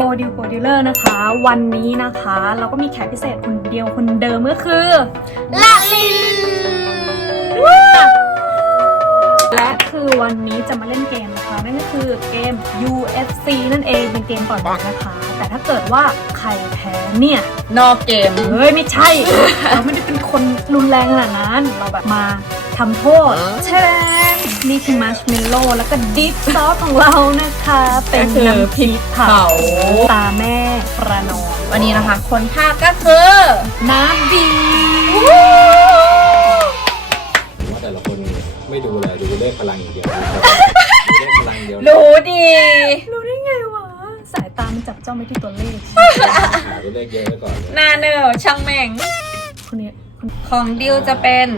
โปรดิวโปรดิวเลอร์นะคะ วันนี้นะคะ เราก็มีแขกพิเศษคนเดียวคนเดิมก็คือลาลินและคือวันนี้จะมาเล่นเกมนะคะนั่นก็คือเกม UFC นั่นเองเป็นเกมต่อยบอลนะคะ แต่ถ้าเกิดว่าใครแพ้เนี่ยนอกเกมเฮ้ยไม่ใช่ เราไม่ได้เป็นคนรุนแรงขนาดนั้นเราแบบมา ทำโทษแช่นี่คือมาร์ชเมลโล่แล้วก็ดิฟซอสของเรานะคะ เป็นก็คือน้ำพริกเผาเผาตาแม่ประนอมวันนี้นะคะ คนภาคก็คือ น้ำดีผมว่าแต่ละคนไม่ดูเลยดูเลขพลังอย่างเดียวดูเลขพลังอย่างเดียวรู้ดี รู้ได้ไงวะ สายตามันจับจ้องไปที่ตัวเลขหาตัวเลขเยอะไว้ก่อนเลยหนาเนอช่างแม่งคนนี้คนของดิวจะเป็น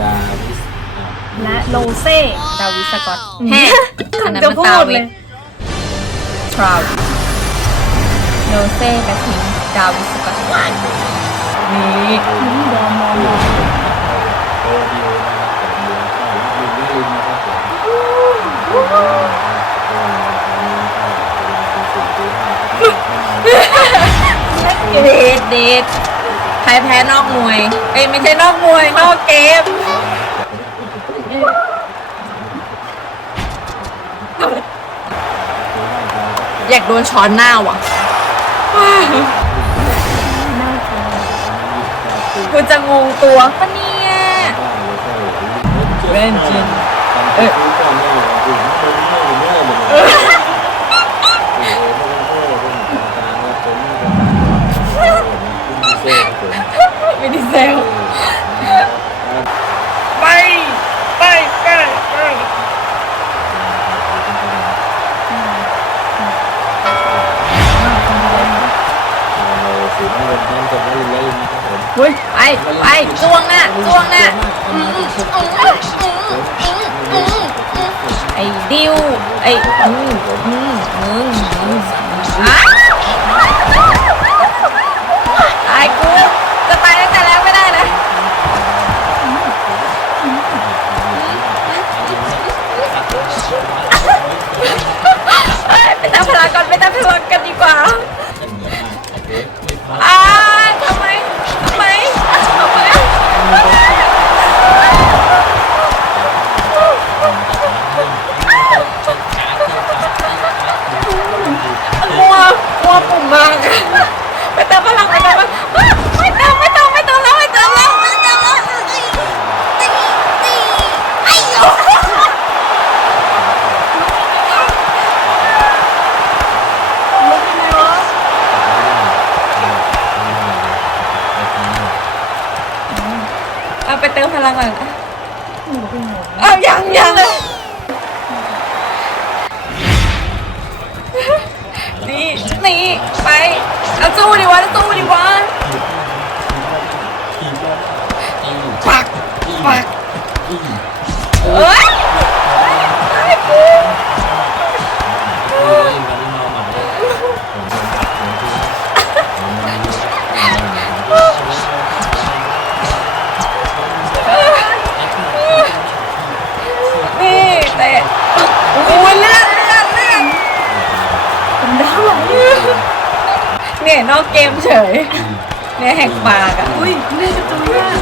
ดา วิสอะและโลเซ่ดาวิสกอตแฮะอันนั้นจะมันพูตาดวิเลสยทราวโนเซ่แบททิงดาวิสกอตนี่นี่ดอมมองมองโอดิวนะครับผมดิวก็ลินลินนะครับผมเดทเดทใครแพ้นอกมวย เอ้ยไม่ใช่นอกมวย นอกเกม อยากโดนช้อนหน้าว่ะกูจะงงตัวปะเนี่ย เล่นจริงเอ้ยก่อนเนี่ย สีน้ำเงินท่านจะไม่เล่นนะครับผมเฮ้ยไปไปจ้วงหน้าจ้วงหน้าอืมอืมอืมอืมอืมอืมไอ้ดิวไอ้อืมอืมมึงมึงอ้า หนูเป็นหนูเอายังยังนี่นี่ไปเอาสู้ดิวะสู้ดิวะปักปักเอ้ย เนี่ยนอกเกมเฉย เนี่ยแหกปากอะ อุ้ยเลือดกระจุยอะ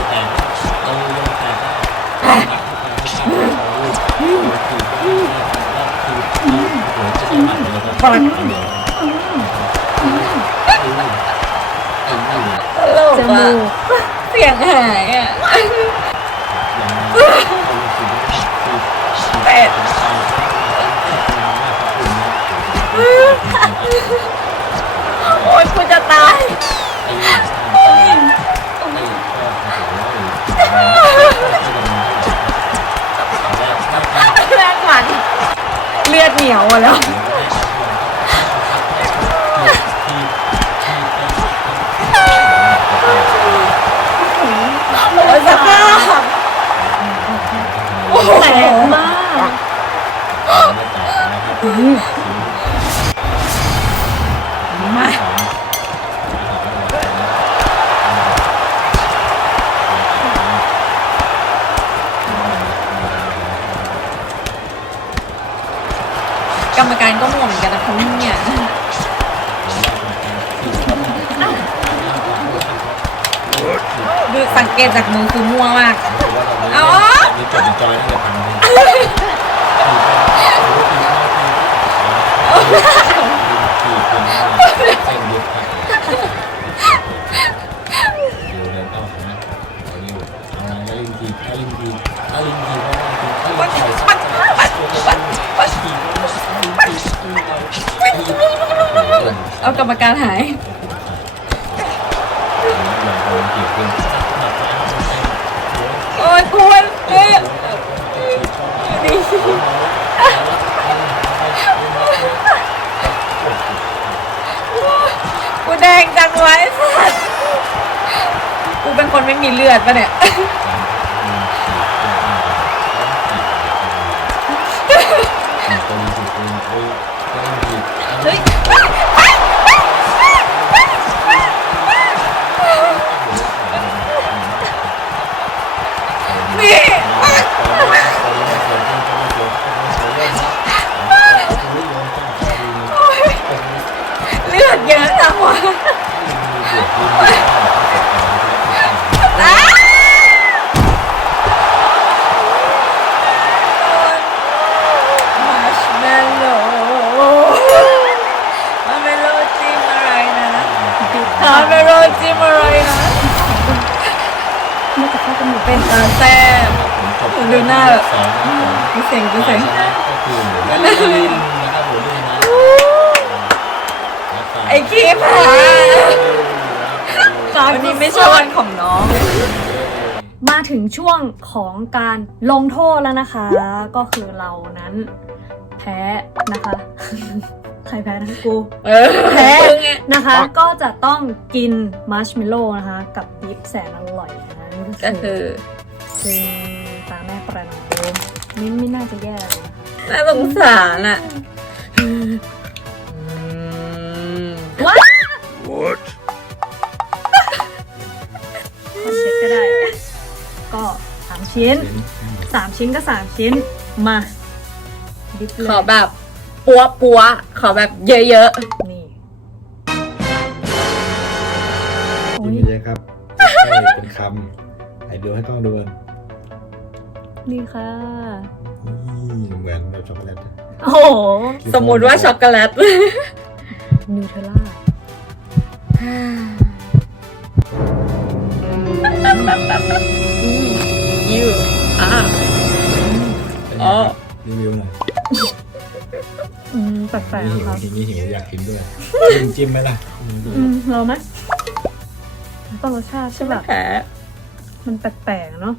ปักตลกจมูอะกเสียงหายอะเป็ดโอ๊ยกูจะ ตาย แรงหมันเลือดเหนียวอะแล้ว กรรมการก็งงเหมือนกันนะคะเนี่ยดูสังเกตจากมือคือมั่วมาก เอาอออ เอากรรมการหายโอ้ยควรเอ้ยดีกูแดงจังไว้สัสกูเป็นคนไม่มีเลือดปะเนี่ย ดูหน้าแบบกูเซ็งกูเซ็งก็คือหมูลิ้นนะครับหมูลิ้นนะไอ้ขี้ผาวันนี้ไม่ใช่วันของน้อง มาถึงช่วงของการลงโทษแล้วนะคะ ก็คือเรานั้น แพ้นะคะ ใครแพ้นะกู เออแพ้มึงไงนะคะ ก็จะต้องกินมัชเมลโล่นะคะ กับดิฟแสนอร่อยนะคะนี่ก็คือคือตาแม่ ประนอมนี่ไม่น่าจะแย่เลยน่าสงสารอะว้าขอเช็คก็ได้ ก็สามชิ้นสามชิ้นก็สามชิ้น มาดิฟเลขอยแบบปัวปัวๆขอแบบเยอะนี่กินเยอะครับใช่เป็นคำไอเดียวให้ต้องดูกัน นี่ค่ะ นี่เหมือนแบบช็อกโกแลต โอ้โหๆสมมุติว่าช็อกโกแลต นิวเทลล่ายูอะ อ๋อ รีวิวหน่อยอืมแปลกนี่ๆหินะวคะทีนี้หิวอยากกินด้วย จิ้มจิ้มไหมล่ะอืมเราไหมต้องรสชาติใช่แบบแผล มันแปลกๆเนาะ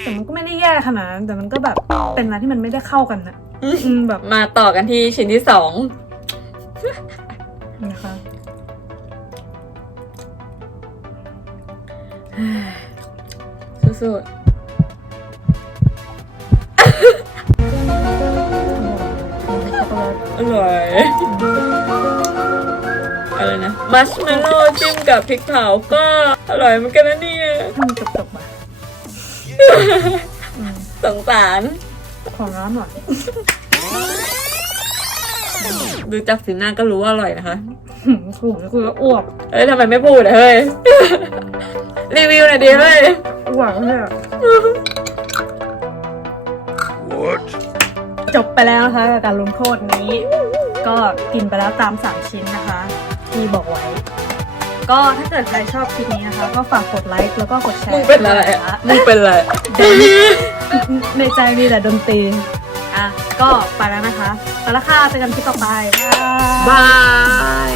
แต่มันก็ไม่ได้แย่ขนาดนั้นแต่มันก็แบบเป็นอะไรที่มันไม่ได้เข้ากันนะอืมแบบมาต่อกันที่ชิ้นที่สองนะคะสู้ช็อกโกแลตๆอร่อยอะไรนะ มัชเมลโล่จิ้มกับพริกเผาก็ อร่อยเหมือนกันนะเนี่ยให้มันจบๆมาอืมสงสารขอน้ำหน่อยดูจากสีหน้าก็รู้ว่าอร่อยนะคะหืมคือผมคืออ้วกเฮ้ยทำไมไม่พูดอะเฮ้ย รีวิวหน่อยดิเฮ้ยอ้วกเนี่ยจบไปแล้วนะคะกับการลงโทษนี้ ก็กินไปแล้วตาม3ชิ้นนะคะ ที่บอกไว้ ก็ถ้าเกิดใครชอบคลิปนี้นะคะ ก็ฝากกดไลค์แล้วก็กดแชร์มึงเป็นอะไรอะนะคะมึงเป็นอะไรในใจมีแต่ดนตรี อะ ก็ไปแล้วนะคะไปแล้วค่ะเจอกันคลิปต่อไป บ๊ายบาย บาย